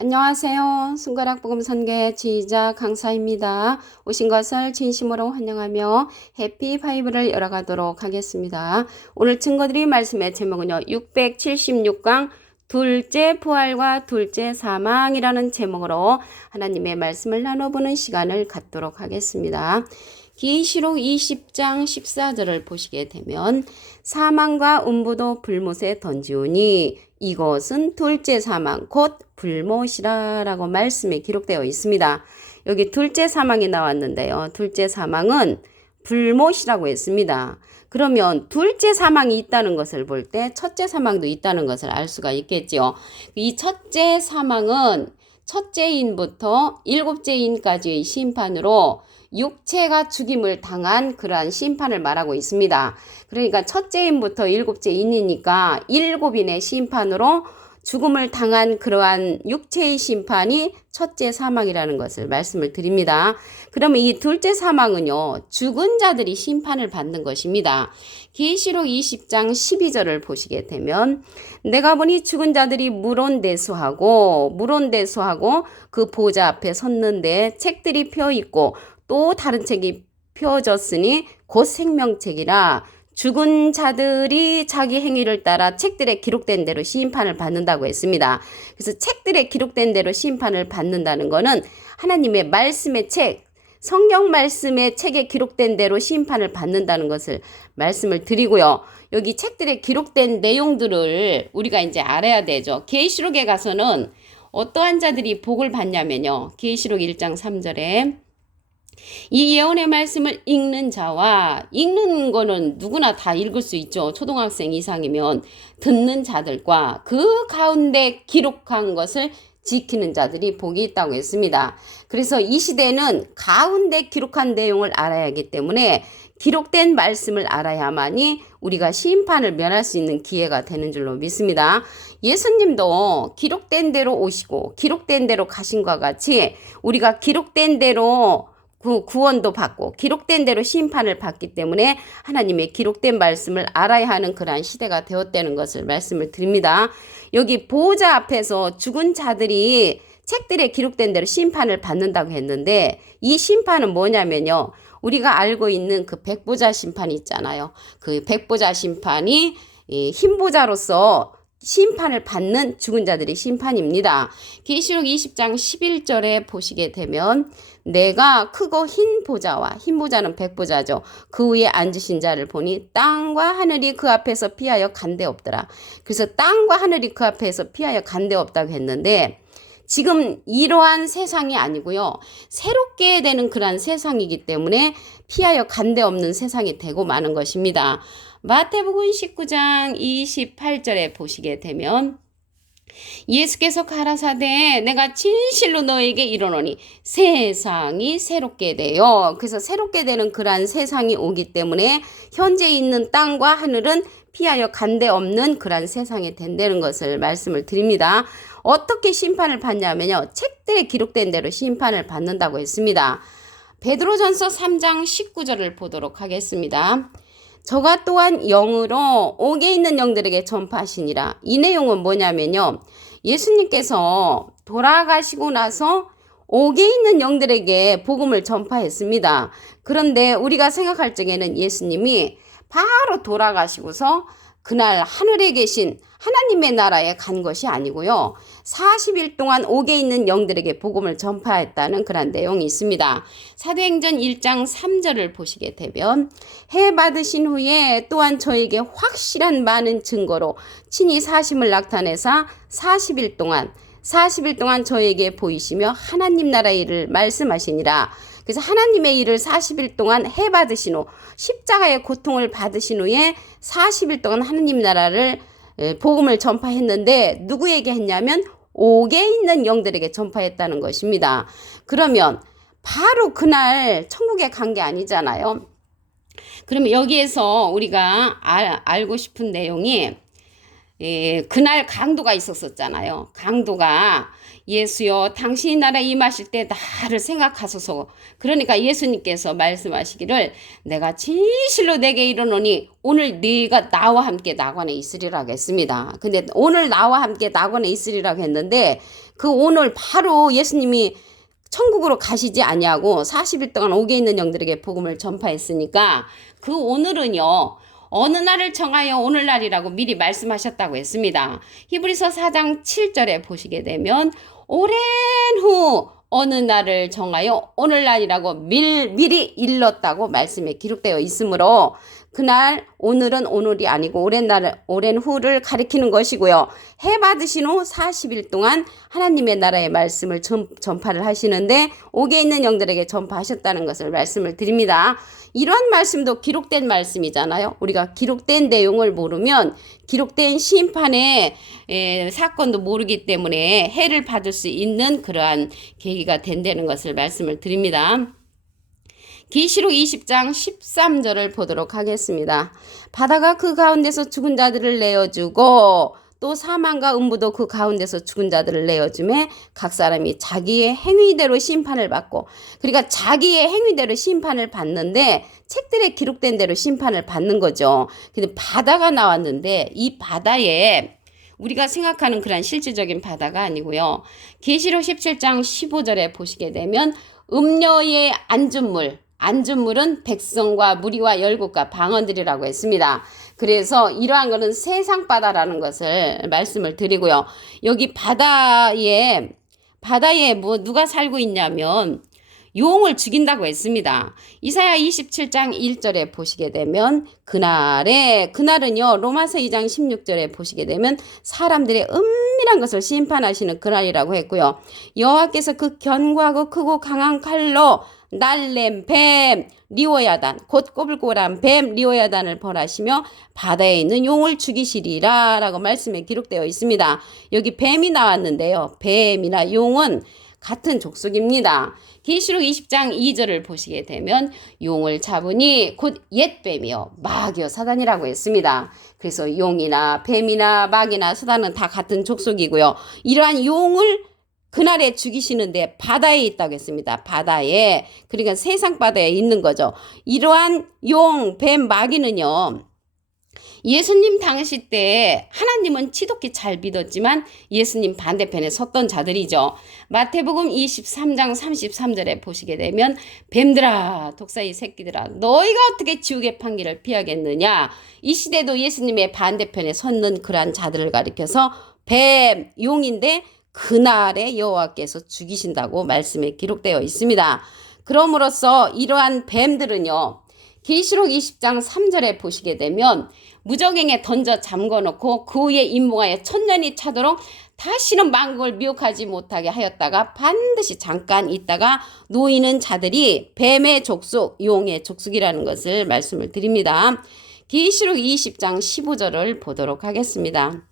안녕하세요. 손가락 복음 선계 지휘자 강사입니다. 오신 것을 진심으로 환영하며 해피 바이블을 열어가도록 하겠습니다. 오늘 증거드릴 말씀의 제목은요. 676강 둘째 부활과 둘째 사망이라는 제목으로 하나님의 말씀을 나눠보는 시간을 갖도록 하겠습니다. 계시록 20장 14절을 보시게 되면 사망과 음부도 불못에 던지우니 이것은 둘째 사망 곧 불못이라 라고 말씀에 기록되어 있습니다. 여기 둘째 사망이 나왔는데요. 둘째 사망은 불못이라고 했습니다. 그러면 둘째 사망이 있다는 것을 볼 때 첫째 사망도 있다는 것을 알 수가 있겠죠. 이 첫째 사망은 첫째인부터 일곱째인까지의 심판으로 육체가 죽임을 당한 그러한 심판을 말하고 있습니다. 그러니까 첫째인부터 일곱째인이니까 일곱인의 심판으로 죽음을 당한 그러한 육체의 심판이 첫째 사망이라는 것을 말씀을 드립니다. 그러면 이 둘째 사망은요, 죽은 자들이 심판을 받는 것입니다. 계시록 20장 12절을 보시게 되면 내가 보니 죽은 자들이 물온대수하고 그 보좌 앞에 섰는데 책들이 펴 있고 또 다른 책이 펴졌으니 곧 생명책이라 죽은 자들이 자기 행위를 따라 책들에 기록된 대로 심판을 받는다고 했습니다. 그래서 책들에 기록된 대로 심판을 받는다는 것은 하나님의 말씀의 책, 성경 말씀의 책에 기록된 대로 심판을 받는다는 것을 말씀을 드리고요. 여기 책들에 기록된 내용들을 우리가 이제 알아야 되죠. 계시록에 가서는 어떠한 자들이 복을 받냐면요. 계시록 1장 3절에 이 예언의 말씀을 읽는 자와 읽는 거는 누구나 다 읽을 수 있죠. 초등학생 이상이면 듣는 자들과 그 가운데 기록한 것을 지키는 자들이 복이 있다고 했습니다. 그래서 이 시대는 가운데 기록한 내용을 알아야 하기 때문에 기록된 말씀을 알아야만이 우리가 심판을 면할 수 있는 기회가 되는 줄로 믿습니다. 예수님도 기록된 대로 오시고 기록된 대로 가신 것과 같이 우리가 기록된 대로 구원도 받고 기록된 대로 심판을 받기 때문에 하나님의 기록된 말씀을 알아야 하는 그러한 시대가 되었다는 것을 말씀을 드립니다. 여기 보호자 앞에서 죽은 자들이 책들에 기록된 대로 심판을 받는다고 했는데 이 심판은 뭐냐면요. 우리가 알고 있는 그 백보자 심판이 있잖아요. 그 백보자 심판이 흰보자로서 심판을 받는 죽은 자들의 심판입니다. 계시록 20장 11절에 보시게 되면 내가 크고 흰 보좌와 흰 보좌는 백보좌죠. 그 위에 앉으신 자를 보니 땅과 하늘이 그 앞에서 피하여 간데 없더라. 그래서 땅과 하늘이 그 앞에서 피하여 간데 없다고 했는데 지금 이러한 세상이 아니고요. 새롭게 되는 그러한 세상이기 때문에 피하여 간데 없는 세상이 되고 마는 것입니다. 마태복음 19장 28절에 보시게 되면 예수께서 가라사대 내가 진실로 너에게 이르노니 세상이 새롭게 돼요. 그래서 새롭게 되는 그러한 세상이 오기 때문에 현재 있는 땅과 하늘은 피하여 간데 없는 그러한 세상이 된다는 것을 말씀을 드립니다. 어떻게 심판을 받냐면요. 책들에 기록된 대로 심판을 받는다고 했습니다. 베드로전서 3장 19절을 보도록 하겠습니다. 저가 또한 영으로 옥에 있는 영들에게 전파하시니라. 이 내용은 뭐냐면요. 예수님께서 돌아가시고 나서 옥에 있는 영들에게 복음을 전파했습니다. 그런데 우리가 생각할 적에는 예수님이 바로 돌아가시고서 그날 하늘에 계신 하나님의 나라에 간 것이 아니고요. 40일 동안 옥에 있는 영들에게 복음을 전파했다는 그런 내용이 있습니다. 사도행전 1장 3절을 보시게 되면 해 받으신 후에 또한 저에게 확실한 많은 증거로 친히 사심을 나타내사 40일 동안 저에게 보이시며 하나님 나라의 일을 말씀하시니라. 그래서 하나님의 일을 40일 동안 해 받으신 후 십자가의 고통을 받으신 후에 40일 동안 하나님 나라를 복음을 전파했는데 누구에게 했냐면 옥에 있는 영들에게 전파했다는 것입니다. 그러면 바로 그날 천국에 간 게 아니잖아요. 그러면 여기에서 우리가 알고 싶은 내용이 그날 강도가 있었었잖아요. 강도가 예수여 당신이 나라에 임하실 때 나를 생각하소서. 그러니까 예수님께서 말씀하시기를 내가 진실로 내게 이르노니 오늘 네가 나와 함께 낙원에 있으리라고 했습니다. 근데 오늘 나와 함께 낙원에 있으리라고 했는데 그 오늘 바로 예수님이 천국으로 가시지 아니하고 40일 동안 옥에 있는 영들에게 복음을 전파했으니까 그 오늘은요. 어느 날을 정하여 오늘날이라고 미리 말씀하셨다고 했습니다. 히브리서 4장 7절에 보시게 되면 오랜 후 어느 날을 정하여 오늘날이라고 미리 일렀다고 말씀에 기록되어 있으므로 그날 오늘은 오늘이 아니고 오랜 후를 가리키는 것이고요. 해 받으신 후 40일 동안 하나님의 나라의 말씀을 전파를 하시는데 옥에 있는 영들에게 전파하셨다는 것을 말씀을 드립니다. 이러한 말씀도 기록된 말씀이잖아요. 우리가 기록된 내용을 모르면 기록된 심판의 사건도 모르기 때문에 해를 받을 수 있는 그러한 계기가 된다는 것을 말씀을 드립니다. 계시록 20장 13절을 보도록 하겠습니다. 바다가 그 가운데서 죽은 자들을 내어주고 또 사망과 음부도 그 가운데서 죽은 자들을 내어주매 각 사람이 자기의 행위대로 심판을 받고 그러니까 자기의 행위대로 심판을 받는데 책들에 기록된 대로 심판을 받는 거죠. 근데 바다가 나왔는데 이 바다에 우리가 생각하는 그런 실질적인 바다가 아니고요. 계시록 17장 15절에 보시게 되면 음녀의 안전물은 백성과 무리와 열국과 방언들이라고 했습니다. 그래서 이러한 것은 세상 바다라는 것을 말씀을 드리고요. 여기 바다에 누가 살고 있냐면 용을 죽인다고 했습니다. 이사야 27장 1절에 보시게 되면 그날은요 로마서 2장 16절에 보시게 되면 사람들의 은밀한 것을 심판하시는 그날이라고 했고요. 여호와께서 그 견고하고 크고 강한 칼로 날렘 뱀 리오야단 곧 꼬불꼬불한 뱀 리오야단을 벌하시며 바다에 있는 용을 죽이시리라 라고 말씀에 기록되어 있습니다. 여기 뱀이 나왔는데요. 뱀이나 용은 같은 족속입니다. 계시록 20장 2절을 보시게 되면 용을 잡으니 곧 옛뱀이요 마귀요 사단이라고 했습니다. 그래서 용이나 뱀이나 마귀나 사단은 다 같은 족속이고요. 이러한 용을 그날에 죽이시는데 바다에 있다고 했습니다. 바다에 그러니까 세상 바다에 있는 거죠. 이러한 용, 뱀, 마귀는요. 예수님 당시 때 하나님은 지독히 잘 믿었지만 예수님 반대편에 섰던 자들이죠. 마태복음 23장 33절에 보시게 되면 뱀들아 독사의 새끼들아 너희가 어떻게 지옥의 판기를 피하겠느냐. 이 시대도 예수님의 반대편에 섰는 그러한 자들을 가리켜서 뱀, 용인데 그날에 여호와께서 죽이신다고 말씀에 기록되어 있습니다. 그럼으로써 이러한 뱀들은요. 계시록 20장 3절에 보시게 되면 무저갱에 던져 잠궈놓고 그 위에 임봉하여 천년이 차도록 다시는 만국을 미혹하지 못하게 하였다가 반드시 잠깐 있다가 놓이는 자들이 뱀의 족속, 용의 족속이라는 것을 말씀을 드립니다. 계시록 20장 15절을 보도록 하겠습니다.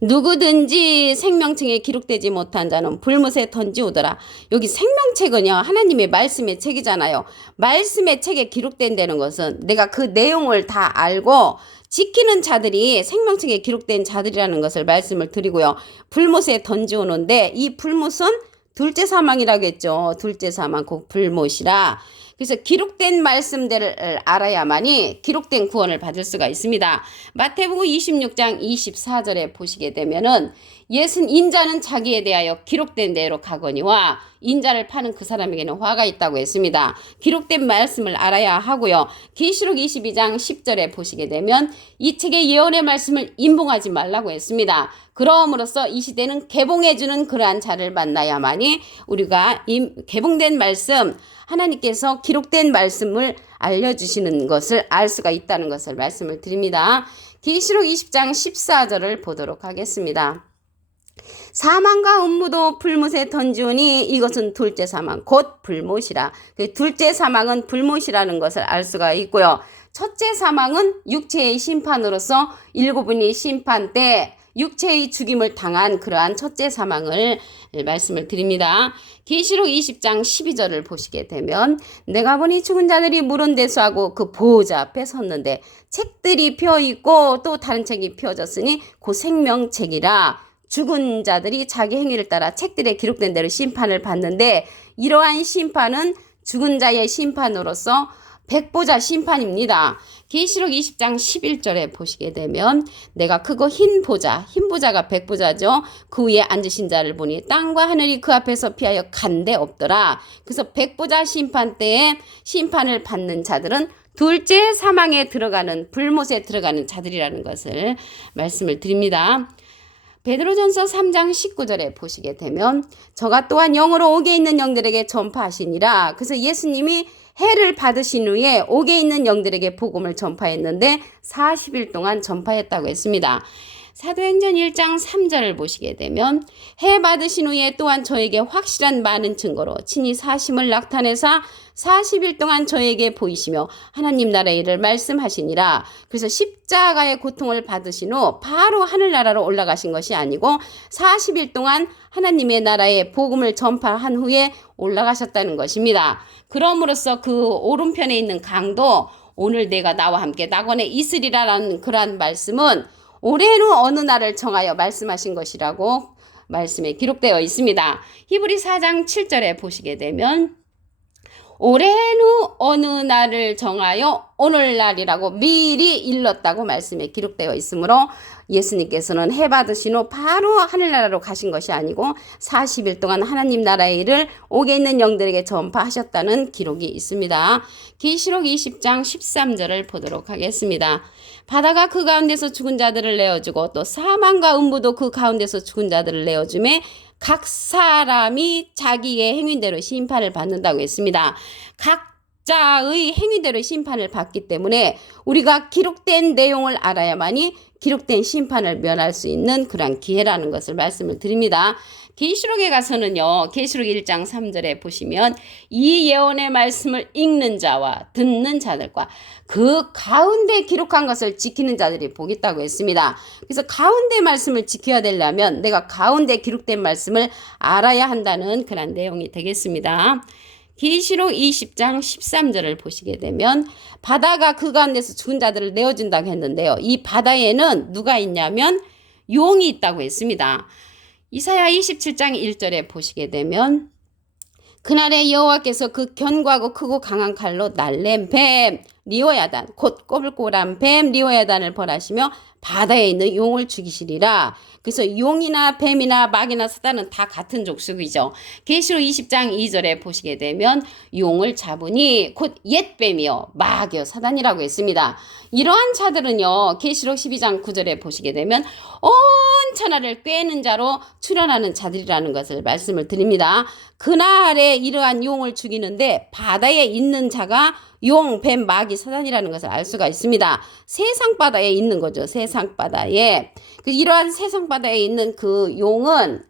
누구든지 생명책에 기록되지 못한 자는 불못에 던지오더라. 여기 생명책은요 하나님의 말씀의 책이잖아요. 말씀의 책에 기록된다는 것은 내가 그 내용을 다 알고 지키는 자들이 생명책에 기록된 자들이라는 것을 말씀을 드리고요. 불못에 던지오는데 이 불못은 둘째 사망이라고 했죠. 둘째 사망 곧 불못이라. 그래서 기록된 말씀들을 알아야만이 기록된 구원을 받을 수가 있습니다. 마태복음 26장 24절에 보시게 되면은 인자는 자기에 대하여 기록된 대로 가거니와 인자를 파는 그 사람에게는 화가 있다고 했습니다. 기록된 말씀을 알아야 하고요. 계시록 22장 10절에 보시게 되면 이 책의 예언의 말씀을 임봉하지 말라고 했습니다. 그러므로써 이 시대는 개봉해주는 그러한 자를 만나야만이 우리가 개봉된 말씀 하나님께서 기록된 말씀을 알려주시는 것을 알 수가 있다는 것을 말씀을 드립니다. 계시록 20장 14절을 보도록 하겠습니다. 사망과 음무도 불못에 던지오니 이것은 둘째 사망 곧 불못이라. 둘째 사망은 불못이라는 것을 알 수가 있고요. 첫째 사망은 육체의 심판으로서 일곱은이 심판 때 육체의 죽임을 당한 그러한 첫째 사망을 말씀을 드립니다. 계시록 20장 12절을 보시게 되면 내가 보니 죽은 자들이 물은 대수하고 그 보호자 앞에 섰는데 책들이 펴있고 또 다른 책이 펴졌으니 그 생명책이라. 죽은 자들이 자기 행위를 따라 책들에 기록된 대로 심판을 받는데 이러한 심판은 죽은 자의 심판으로서 백보자 심판입니다. 계시록 20장 11절에 보시게 되면 내가 크고 흰 보자가 백보자죠. 그 위에 앉으신 자를 보니 땅과 하늘이 그 앞에서 피하여 간데 없더라. 그래서 백보자 심판 때에 심판을 받는 자들은 둘째 사망에 들어가는 불못에 들어가는 자들이라는 것을 말씀을 드립니다. 베드로전서 3장 19절에 보시게 되면 저가 또한 영으로 옥에 있는 영들에게 전파하시니라. 그래서 예수님이 해를 받으신 후에 옥에 있는 영들에게 복음을 전파했는데 40일 동안 전파했다고 했습니다. 사도행전 1장 3절을 보시게 되면 해 받으신 후에 또한 저에게 확실한 많은 증거로 친히 사심을 낙탄해서 40일 동안 저에게 보이시며 하나님 나라의 일을 말씀하시니라. 그래서 십자가의 고통을 받으신 후 바로 하늘나라로 올라가신 것이 아니고 40일 동안 하나님의 나라의 복음을 전파한 후에 올라가셨다는 것입니다. 그럼으로써 그 오른편에 있는 강도 오늘 내가 나와 함께 낙원에 있으리라라는 그러한 말씀은 올해는 어느 날을 정하여 말씀하신 것이라고 말씀에 기록되어 있습니다. 히브리 4장 7절에 보시게 되면 올해는 어느 날을 정하여 오늘날이라고 미리 일렀다고 말씀에 기록되어 있으므로 예수님께서는 해 받으신 후 바로 하늘나라로 가신 것이 아니고 40일 동안 하나님 나라의 일을 옥에 있는 영들에게 전파하셨다는 기록이 있습니다. 계시록 20장 13절을 보도록 하겠습니다. 바다가 그 가운데서 죽은 자들을 내어주고 또 사망과 음부도 그 가운데서 죽은 자들을 내어주매 각 사람이 자기의 행위대로 심판을 받는다고 했습니다. 각자의 행위대로 심판을 받기 때문에 우리가 기록된 내용을 알아야만이 기록된 심판을 면할 수 있는 그런 기회라는 것을 말씀을 드립니다. 계시록에 가서는요. 계시록 1장 3절에 보시면 이 예언의 말씀을 읽는 자와 듣는 자들과 그 가운데 기록한 것을 지키는 자들이 복 있다고 했습니다. 그래서 가운데 말씀을 지켜야 되려면 내가 가운데 기록된 말씀을 알아야 한다는 그런 내용이 되겠습니다. 계시록 20장 13절을 보시게 되면 바다가 그 가운데서 죽은 자들을 내어준다고 했는데요. 이 바다에는 누가 있냐면 용이 있다고 했습니다. 이사야 27장 1절에 보시게 되면 그날에 여호와께서 그 견고하고 크고 강한 칼로 날랜 뱀 리오야단 곧 꼬불꼬불한 뱀 리오야단을 벌하시며 바다에 있는 용을 죽이시리라. 그래서 용이나 뱀이나 마귀나 사단은 다 같은 족속이죠. 계시록 20장 2절에 보시게 되면 용을 잡으니 곧 옛뱀이요 마귀요 사단이라고 했습니다. 이러한 자들은요. 계시록 12장 9절에 보시게 되면 온 천하를 꿰는 자로 출현하는 자들이라는 것을 말씀을 드립니다. 그날에 이러한 용을 죽이는데 바다에 있는 자가 용, 뱀, 마귀, 사단이라는 것을 알 수가 있습니다. 세상 바다에 있는 거죠. 세상 바다에. 이러한 세상 바다에 있는 그 용은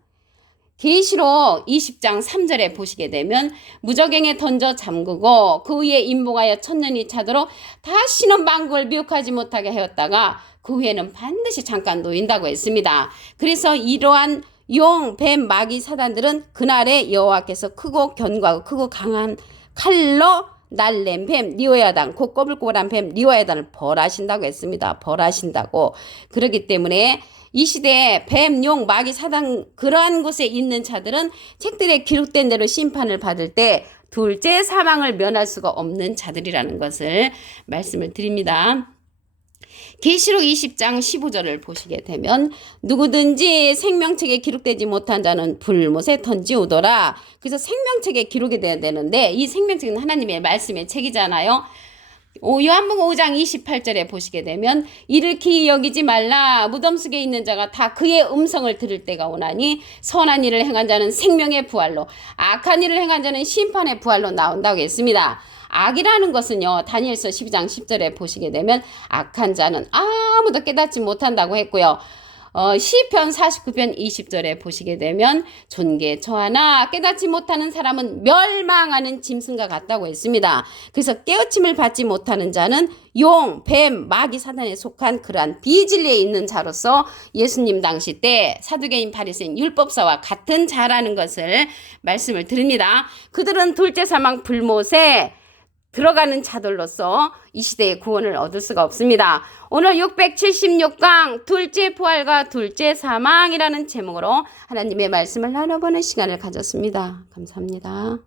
계시록 20장 3절에 보시게 되면 무저갱에 던져 잠그고 그 위에 임봉하여 천년이 차도록 다시는 만국을 미혹하지 못하게 하였다가 그 후에는 반드시 잠깐 놓인다고 했습니다. 그래서 이러한 용, 뱀, 마귀, 사단들은 그날에 여호와께서 크고 견고하고 크고 강한 칼로 날랜 뱀 리오야단 곧 꼬불꼬불한 뱀 리오야단을 벌하신다고 했습니다. 벌하신다고. 그렇기 때문에 이 시대에 뱀, 용, 마귀, 사단 그러한 곳에 있는 자들은 책들에 기록된 대로 심판을 받을 때 둘째 사망을 면할 수가 없는 자들이라는 것을 말씀을 드립니다. 계시록 20장 15절을 보시게 되면 누구든지 생명책에 기록되지 못한 자는 불못에 던지우더라. 그래서 생명책에 기록이 돼야 되는데 이 생명책은 하나님의 말씀의 책이잖아요. 요한복음 5장 28절에 보시게 되면 이를 기이 여기지 말라. 무덤 속에 있는 자가 다 그의 음성을 들을 때가 오나니 선한 일을 행한 자는 생명의 부활로 악한 일을 행한 자는 심판의 부활로 나온다고 했습니다. 악이라는 것은요. 다니엘서 12장 10절에 보시게 되면 악한 자는 아무도 깨닫지 못한다고 했고요. 시편 49편 20절에 보시게 되면 존귀의 처하나 깨닫지 못하는 사람은 멸망하는 짐승과 같다고 했습니다. 그래서 깨우침을 받지 못하는 자는 용, 뱀, 마귀 사단에 속한 그러한 비진리에 있는 자로서 예수님 당시 때 사두개인 바리새인 율법사와 같은 자라는 것을 말씀을 드립니다. 그들은 둘째 사망 불못에 들어가는 자들로서 이 시대의 구원을 얻을 수가 없습니다. 오늘 676강 둘째 부활과 둘째 사망이라는 제목으로 하나님의 말씀을 나눠보는 시간을 가졌습니다. 감사합니다.